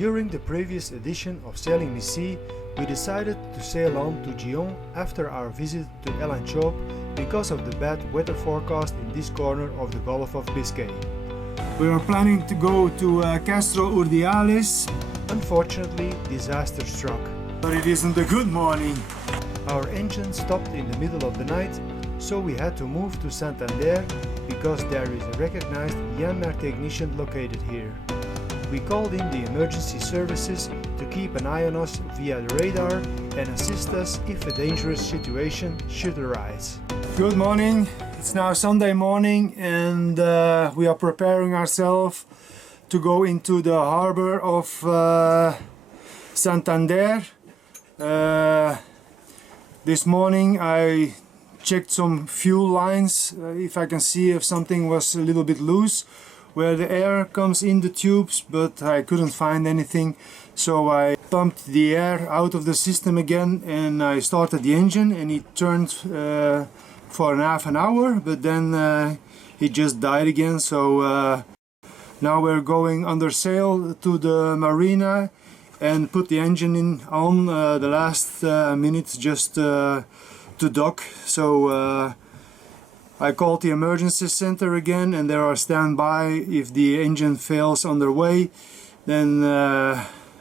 During the previous edition of Sailing the Sea, we decided to sail on to Gijón after our visit to Elanchope because of the bad weather forecast in this corner of the Gulf of Biscay. We are planning to go to Castro Urdiales. Unfortunately, disaster struck. But it isn't a good morning. Our engine stopped in the middle of the night, so we had to move to Santander because there is a recognized Yanmar technician located here. We called in the emergency services to keep an eye on us via the radar and assist us if a dangerous situation should arise. Good morning. It's now Sunday morning and we are preparing ourselves to go into the harbor of Santander. This morning I checked some fuel lines, if I can see if something was a little bit loose where the air comes in the tubes, but I couldn't find anything, so I pumped the air out of the system again and I started the engine, and it turned for half an hour, but then it just died again. So now we're going under sail to the marina and put the engine in on the last minutes just to dock. So I called the emergency center again, and they are standby. If the engine fails on their way, then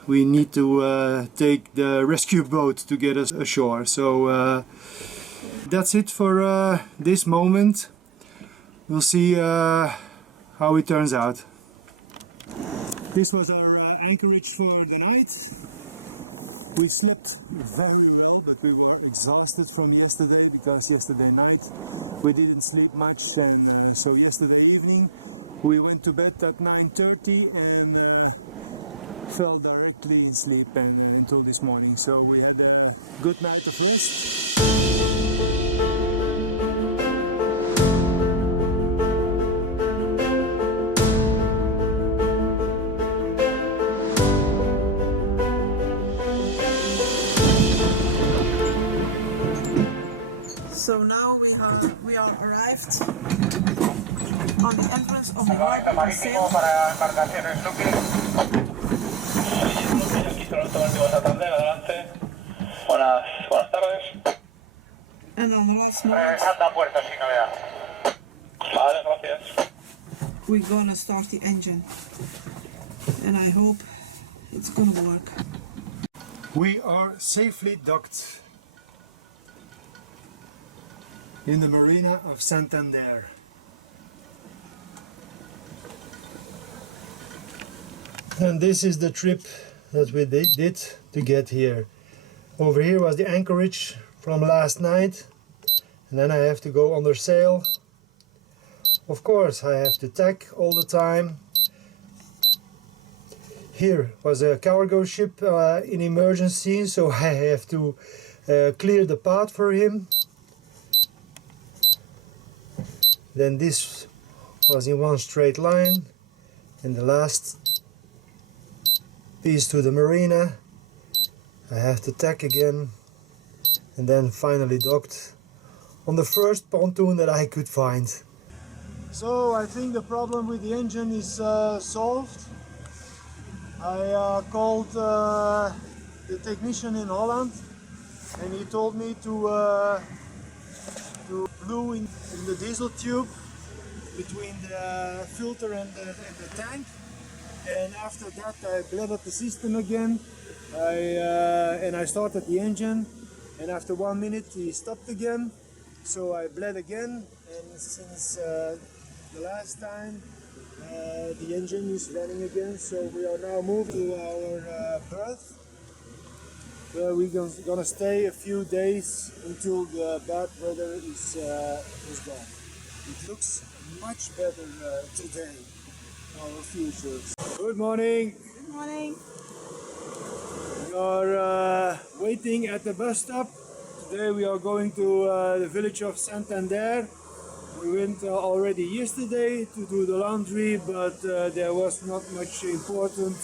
we need to take the rescue boat to get us ashore. So that's it for this moment. We'll see how it turns out. This was our anchorage for the night. We slept very well, but we were exhausted from yesterday because yesterday night we didn't sleep much, and so yesterday evening we went to bed at 9:30 and fell directly in sleep until this morning. So we had a good night of rest. So now we are arrived on the entrance of the harbor of sail. And on last night we're gonna start the engine, and I hope it's gonna work. We are safely docked in the marina of Santander. And this is the trip that we did to get here. Over here was the anchorage from last night, and then I have to go under sail. Of course, I have to tack all the time. Here was a cargo ship in emergency, so I have to clear the path for him. Then this was in one straight line, and the last piece to the marina. I have to tack again, and then finally docked on the first pontoon that I could find. So I think the problem with the engine is solved. I called the technician in Holland, and he told me to blew in the diesel tube between the filter and the tank, and after that I bledded the system again. I started the engine, and after 1 minute he stopped again, so I bled again, and since the last time the engine is running again. So we are now moved to our berth, where we're gonna stay a few days until the bad weather is gone. It looks much better today, our future. Good morning. Good morning. We are waiting at the bus stop. Today we are going to the village of Santander. We went already yesterday to do the laundry, but there was not much important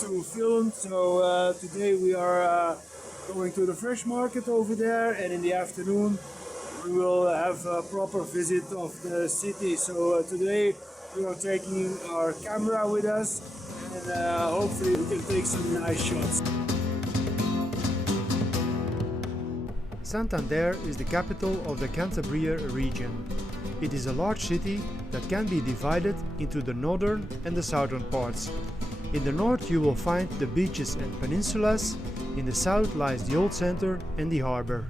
to film. So today we are going to the fresh market over there, and in the afternoon we will have a proper visit of the city. So today we are taking our camera with us, and hopefully we can take some nice shots. Santander is the capital of the Cantabria region. It is a large city that can be divided into the northern and the southern parts. In the north you will find the beaches and peninsulas, in the south lies the old center and the harbor.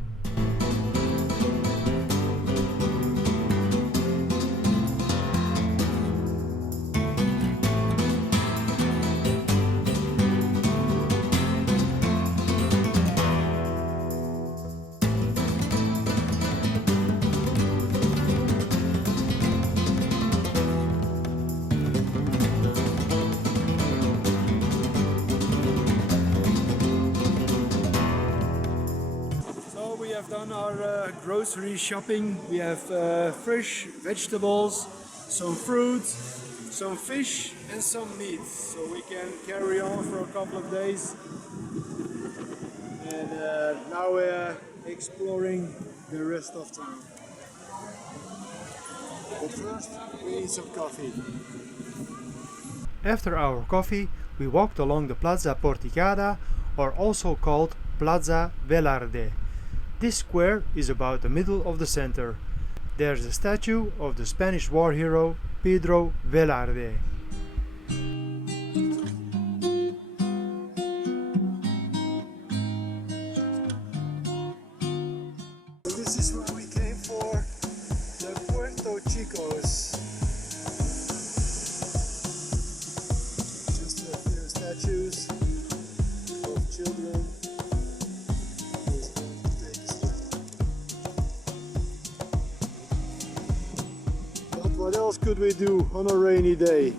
We have done our grocery shopping. We have fresh vegetables, some fruit, some fish and some meat, so we can carry on for a couple of days. And now we're exploring the rest of town. But first we need some coffee. After our coffee, we walked along the Plaza Porticada, or also called Plaza Velarde. This square is about the middle of the center. There's a statue of the Spanish war hero Pedro Velarde. This is where we came for the Puerto Chicos. Just a few statues of children. What else could we do on a rainy day?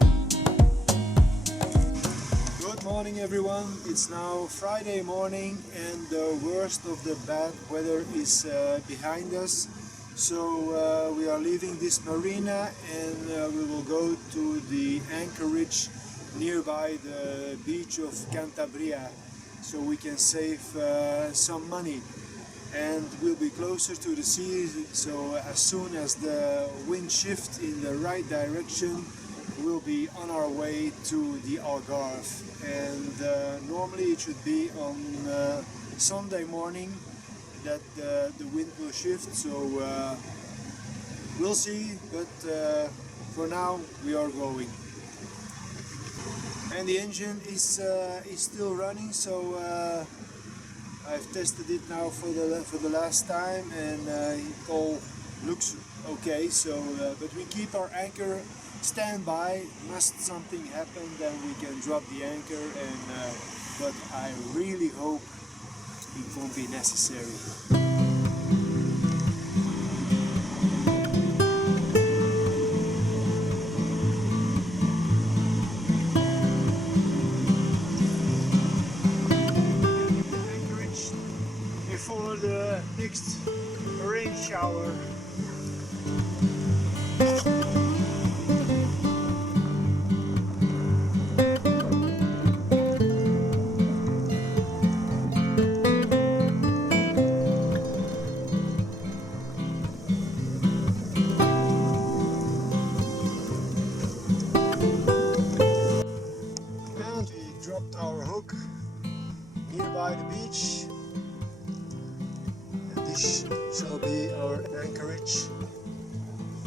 Good morning everyone, it's now Friday morning and the worst of the bad weather is behind us. So we are leaving this marina and we will go to the anchorage nearby the beach of Cantabria, so we can save some money. And we'll be closer to the sea, so as soon as the wind shifts in the right direction, we'll be on our way to the Algarve. And normally it should be on Sunday morning that the wind will shift, so we'll see, but for now we are going. And the engine is still running, so I've tested it now for the last time, and it all looks okay. So, but we keep our anchor standby. Must something happen, then we can drop the anchor. And but I really hope it won't be necessary. For the next rain shower. And we dropped our hook nearby the beach. This shall be our anchorage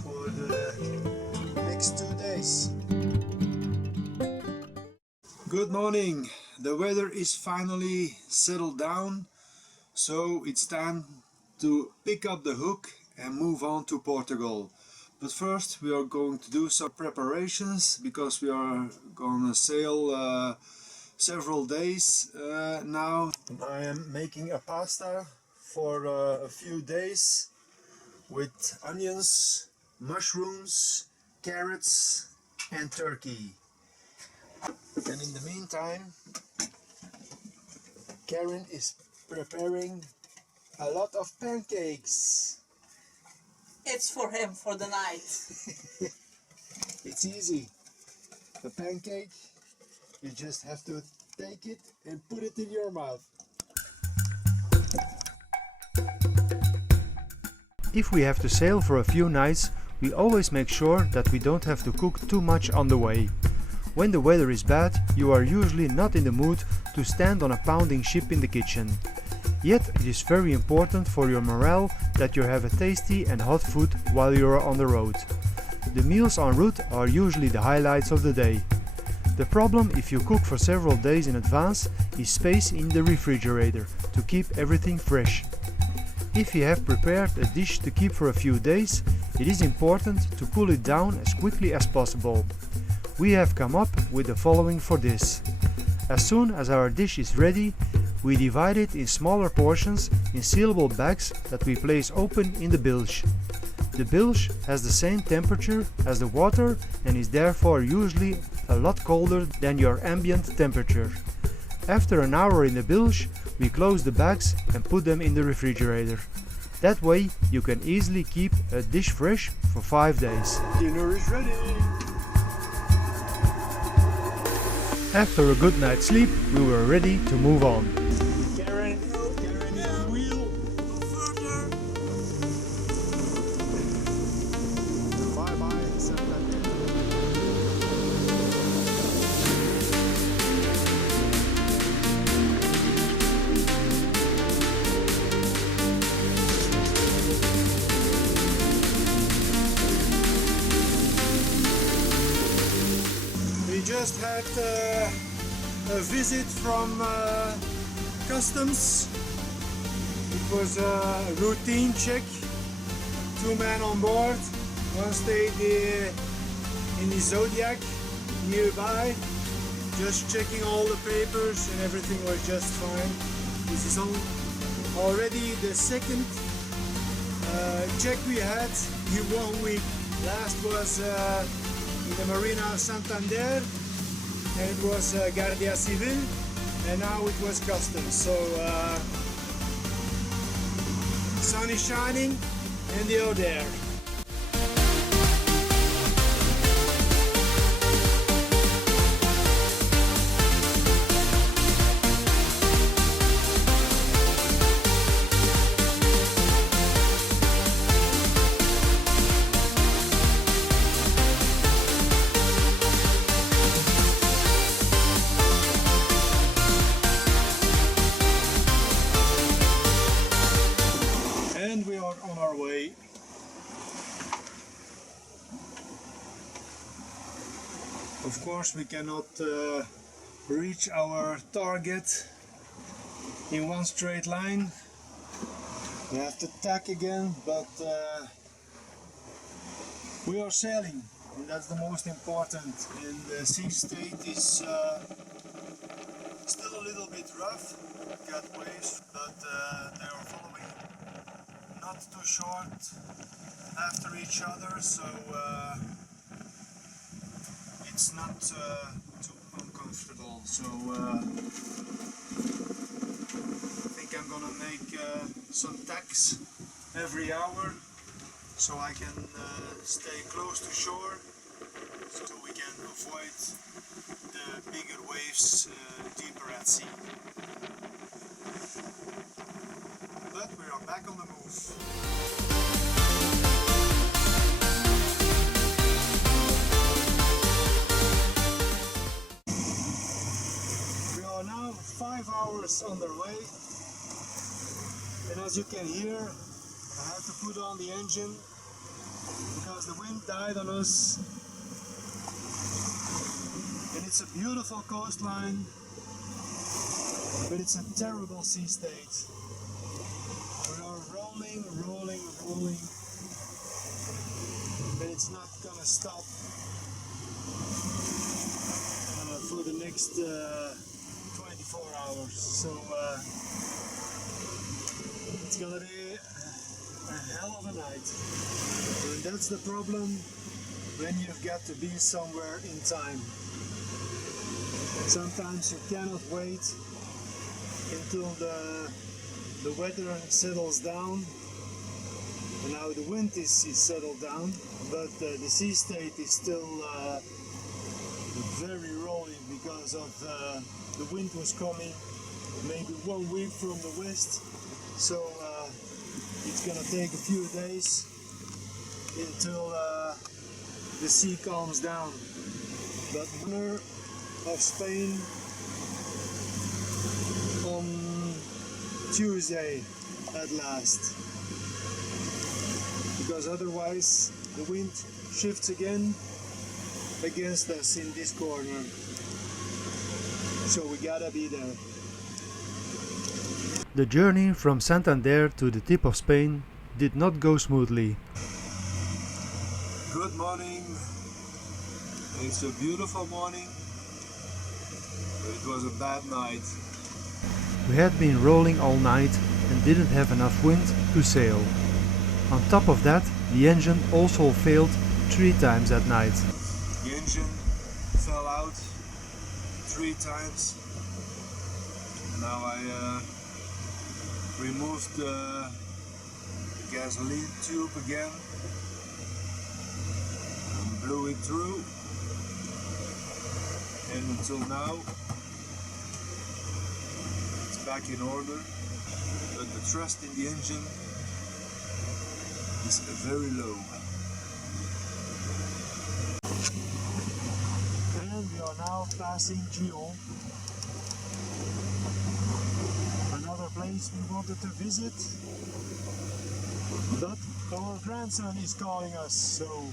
for the next 2 days. Good morning. The weather is finally settled down, so it's time to pick up the hook and move on to Portugal. But first we are going to do some preparations because we are going to sail several days now. I am making a pasta for a few days with onions, mushrooms, carrots and turkey. And in the meantime, Karen is preparing a lot of pancakes. It's for him for the night. It's easy. The pancake, you just have to take it and put it in your mouth. If we have to sail for a few nights, we always make sure that we don't have to cook too much on the way. When the weather is bad, you are usually not in the mood to stand on a pounding ship in the kitchen. Yet it is very important for your morale that you have a tasty and hot food while you are on the road. The meals en route are usually the highlights of the day. The problem if you cook for several days in advance is space in the refrigerator to keep everything fresh. If you have prepared a dish to keep for a few days, it is important to cool it down as quickly as possible. We have come up with the following for this. As soon as our dish is ready, we divide it in smaller portions in sealable bags that we place open in the bilge. The bilge has the same temperature as the water and is therefore usually a lot colder than your ambient temperature. After an hour in the bilge, we close the bags and put them in the refrigerator. That way you can easily keep a dish fresh for 5 days. Dinner is ready! After a good night's sleep, we were ready to move on. Karen is the wheel. Further. Bye bye, Santander. We just had a visit from customs. It was a routine check. 2 men on board. One stayed in the Zodiac nearby, just checking all the papers, and everything was just fine. This is already the second check we had in 1 week. Last was in the marina Santander, and it was Guardia Civil, and now it was customs. So sun is shining and they are there. And we are on our way. Of course, we cannot reach our target in one straight line. We have to tack again, but we are sailing, and that's the most important. And the sea state is still a little bit rough. Got waves, but they are following not too short after each other, so it's not too uncomfortable. So I think I'm gonna make some tacks every hour so I can stay close to shore, so we can avoid the bigger waves deeper at sea. But we are back on the move. We are now 5 hours on the way, and as you can hear, I had to put on the engine because the wind died on us. And it's a beautiful coastline, but it's a terrible sea state. We are rolling, but it's not gonna stop for the next 24 hours. So it's gonna be a hell of a night. And that's the problem when you've got to be somewhere in time. Sometimes you cannot wait until the weather settles down. And now the wind is settled down, but the sea state is still very rolling because of the wind was coming maybe 1 week from the west. So it's gonna take a few days until the sea calms down. but winner of Spain on Tuesday at last, because otherwise the wind shifts again against us in this corner, so we gotta be there. The journey from Santander to the tip of Spain did not go smoothly. Good morning. It's a beautiful morning, but it was a bad night. We had been rolling all night and didn't have enough wind to sail. On top of that, the engine also failed 3 times that night. The engine fell out 3 times. Now I removed the gasoline tube again and blew it through, and until now it's back in order, but the thrust in the engine is very low. And we are now passing Gio, another place we wanted to visit, but our grandson is calling us, so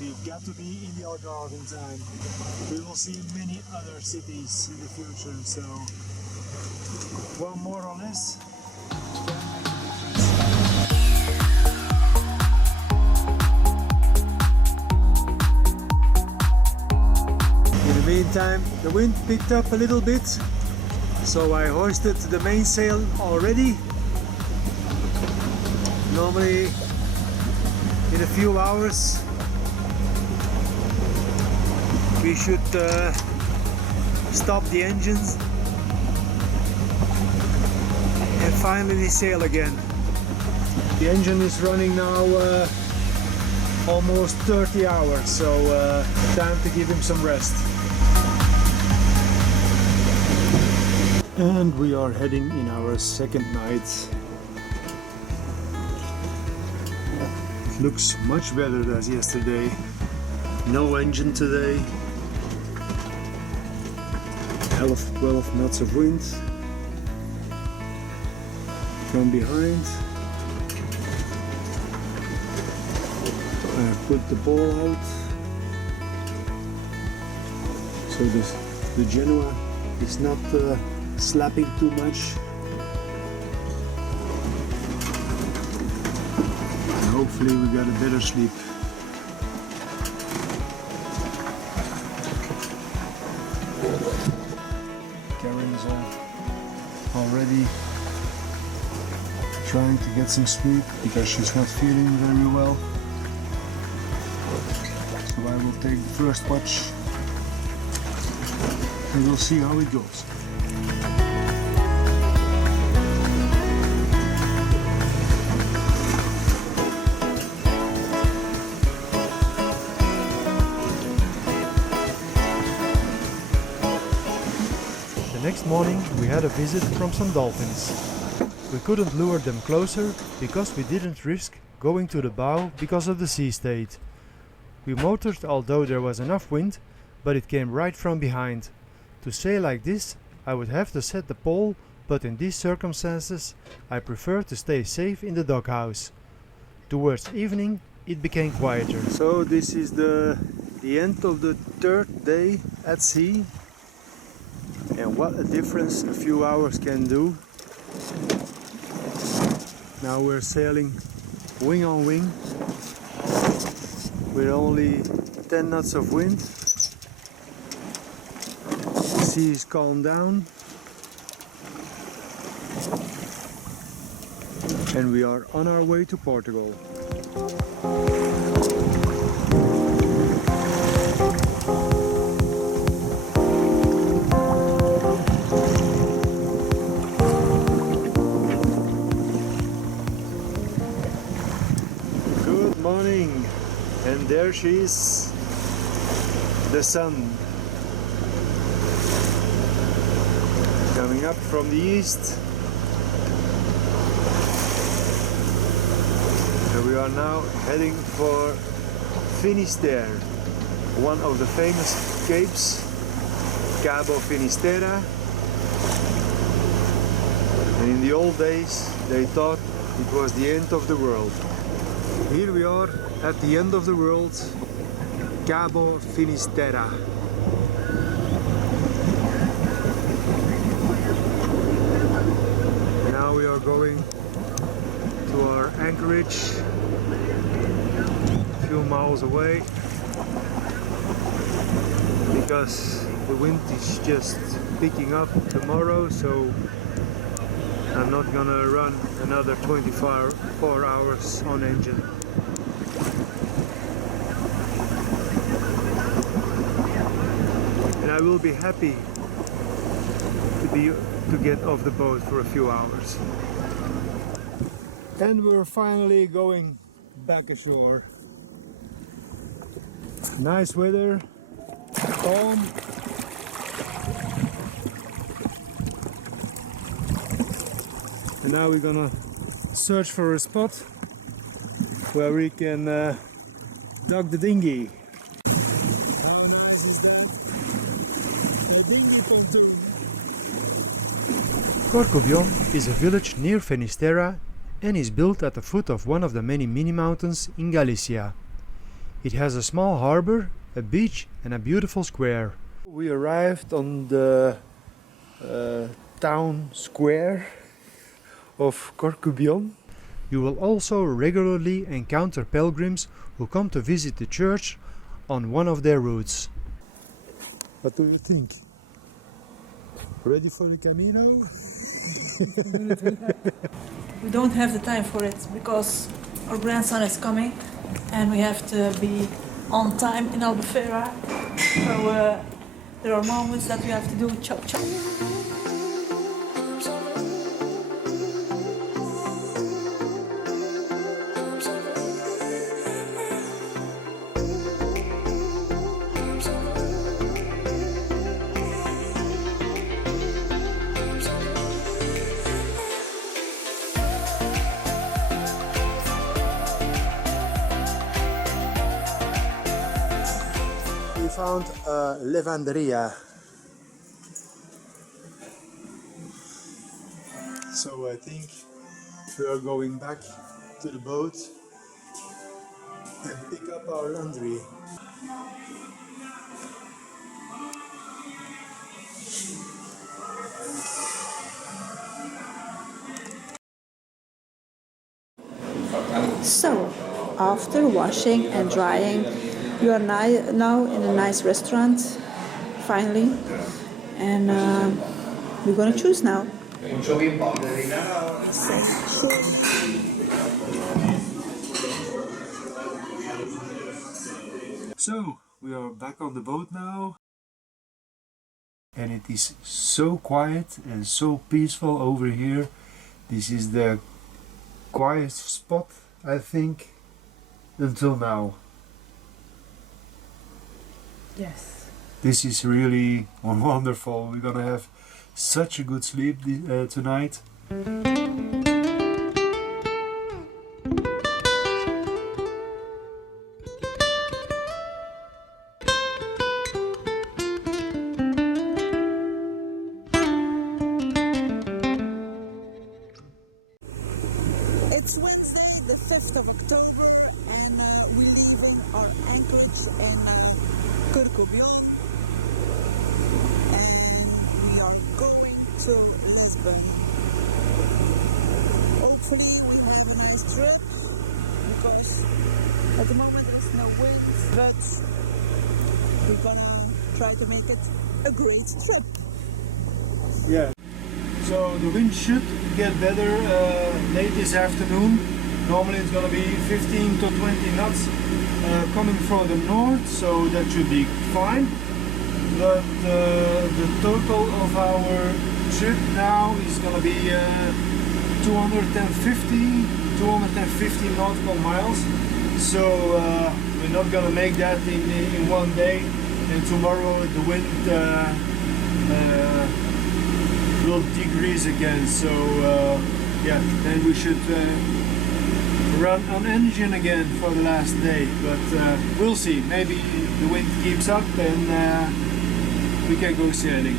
we've got to be in the Algarve in time. We will see many other cities in the future, so one more or less. In the meantime, the wind picked up a little bit, so I hoisted the mainsail already. Normally in a few hours we should stop the engines and finally sail again. The engine is running now almost 30 hours, so time to give him some rest. And we are heading in our second night. It looks much better than yesterday. No engine today. 12 knots of wind from behind. I put the ball out, so the Genoa is not slapping too much. And hopefully we got a better sleep. Karen is already trying to get some sleep because she's not feeling very well. So I will take the first watch and we'll see how it goes. The next morning we had a visit from some dolphins. We couldn't lure them closer because we didn't risk going to the bow because of the sea state. We motored although there was enough wind, but it came right from behind. To sail like this, I would have to set the pole, but in these circumstances, I prefer to stay safe in the doghouse. Towards evening, it became quieter. So this is the end of the 3rd day at sea, and what a difference a few hours can do. Now we're sailing wing on wing with only 10 knots of wind. The sea is calmed down and we are on our way to Portugal. Good morning, and there she is, the sun coming up from the east, and we are now heading for Finisterre, one of the famous capes, Cabo Finisterre. And in the old days they thought it was the end of the world. Here we are at the end of the world, Cabo Finisterre. Now we are going to our anchorage, a few miles away, because the wind is just picking up tomorrow, so I'm not gonna run another 24 hours on engine. And I will be happy to get off the boat for a few hours. And we're finally going back ashore. Nice weather, calm. And now we're gonna search for a spot where we can dock the dinghy. How nice is that? The dinghy pontoon. Corcubion is a village near Finisterre and is built at the foot of one of the many mini-mountains in Galicia. It has a small harbor, a beach and a beautiful square. We arrived on the town square of Corcubion. You will also regularly encounter pilgrims who come to visit the church on one of their routes. What do you think? Ready for the Camino? We don't have the time for it because our grandson is coming and we have to be on time in Albufeira. So there are moments that we have to do chop chop. We found a lavanderia. So I think we are going back to the boat and pick up our laundry. So, after washing and drying, we are now in a nice restaurant, finally, and we're gonna choose now. So we are back on the boat now, and it is so quiet and so peaceful over here. This is the quietest spot, I think, until now. Yes. This is really wonderful. We're gonna have such a good sleep tonight. It's Wednesday, the 5th of October, and we're leaving our anchorage in Corcubion, and we are going to Lisbon. Hopefully we have a nice trip, because at the moment there's no wind, but we're gonna try to make it a great trip. Yeah. So the wind should get better late this afternoon. Normally it's gonna be 15 to 20 knots coming from the north, so that should be fine. But the total of our trip now is gonna be 250 nautical miles. So we're not gonna make that in one day. And tomorrow the wind will decrease again, so yeah, then we should run on engine again for the last day, but we'll see. Maybe the wind keeps up and we can go sailing.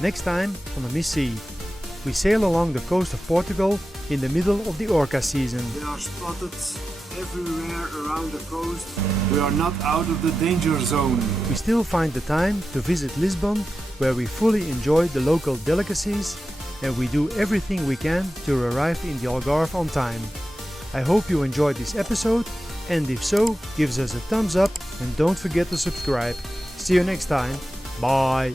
Next time on the Miss Sea, we sail along the coast of Portugal in the middle of the orca season. They are spotted everywhere around the coast. We are not out of the danger zone. We still find the time to visit Lisbon, where we fully enjoy the local delicacies, and we do everything we can to arrive in the Algarve on time. I hope you enjoyed this episode, and if so, give us a thumbs up and don't forget to subscribe. See you next time. Bye!